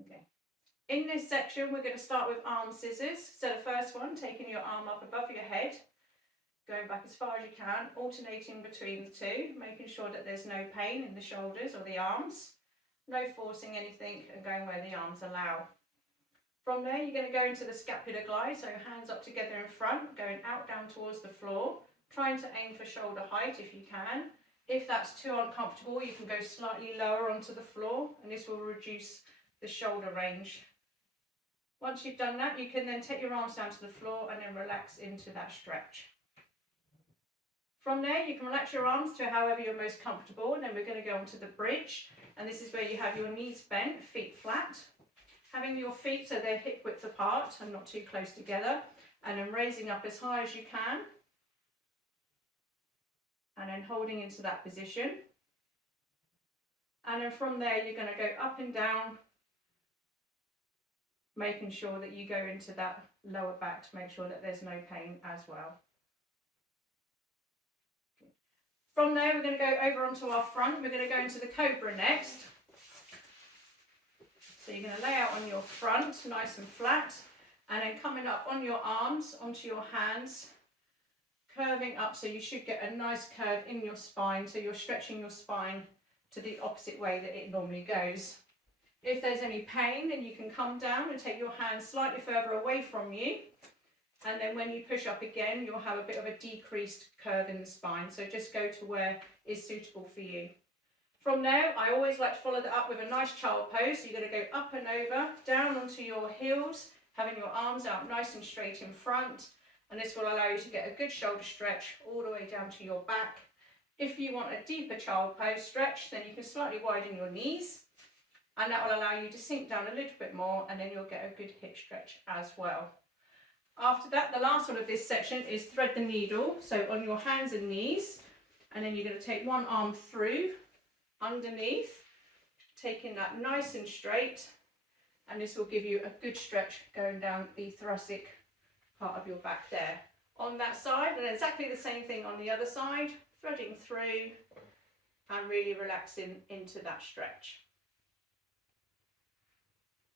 Okay. In this section, we're going to start with arm scissors. So the first one, taking your arm up above your head, going back as far as you can, alternating between the two, making sure that there's no pain in the shoulders or the arms, no forcing anything, and going where the arms allow. From there, you're going to go into the scapular glide, so hands up together in front, going out down towards the floor, trying to aim for shoulder height if you can. If that's too uncomfortable, you can go slightly lower onto the floor, and this will reduce the shoulder range. Once you've done that, you can then take your arms down to the floor and then relax into that stretch. From there, you can relax your arms to however you're most comfortable, and then we're going to go onto the bridge, and this is where you have your knees bent, feet flat, having your feet so they're hip width apart and not too close together, and then raising up as high as you can, and then holding into that position. And then from there, you're going to go up and down, making sure that you go into that lower back to make sure that there's no pain as well. From there, we're going to go over onto our front. We're going to go into the cobra next. So you're going to lay out on your front, nice and flat, and then coming up on your arms, onto your hands, curving up, so you should get a nice curve in your spine, so you're stretching your spine to the opposite way that it normally goes. If there's any pain, then you can come down and take your hands slightly further away from you, and then when you push up again, you'll have a bit of a decreased curve in the spine, so just go to where is suitable for you. From there, I always like to follow that up with a nice child pose. So you're going to go up and over, down onto your heels, having your arms out nice and straight in front, and this will allow you to get a good shoulder stretch all the way down to your back. If you want a deeper child pose stretch, then you can slightly widen your knees, and that will allow you to sink down a little bit more, and then you'll get a good hip stretch as well. After that, the last one of this section is thread the needle, so on your hands and knees, and then you're going to take one arm through, underneath, taking that nice and straight, and this will give you a good stretch going down the thoracic part of your back there. On that side, and exactly the same thing on the other side, threading through and really relaxing into that stretch.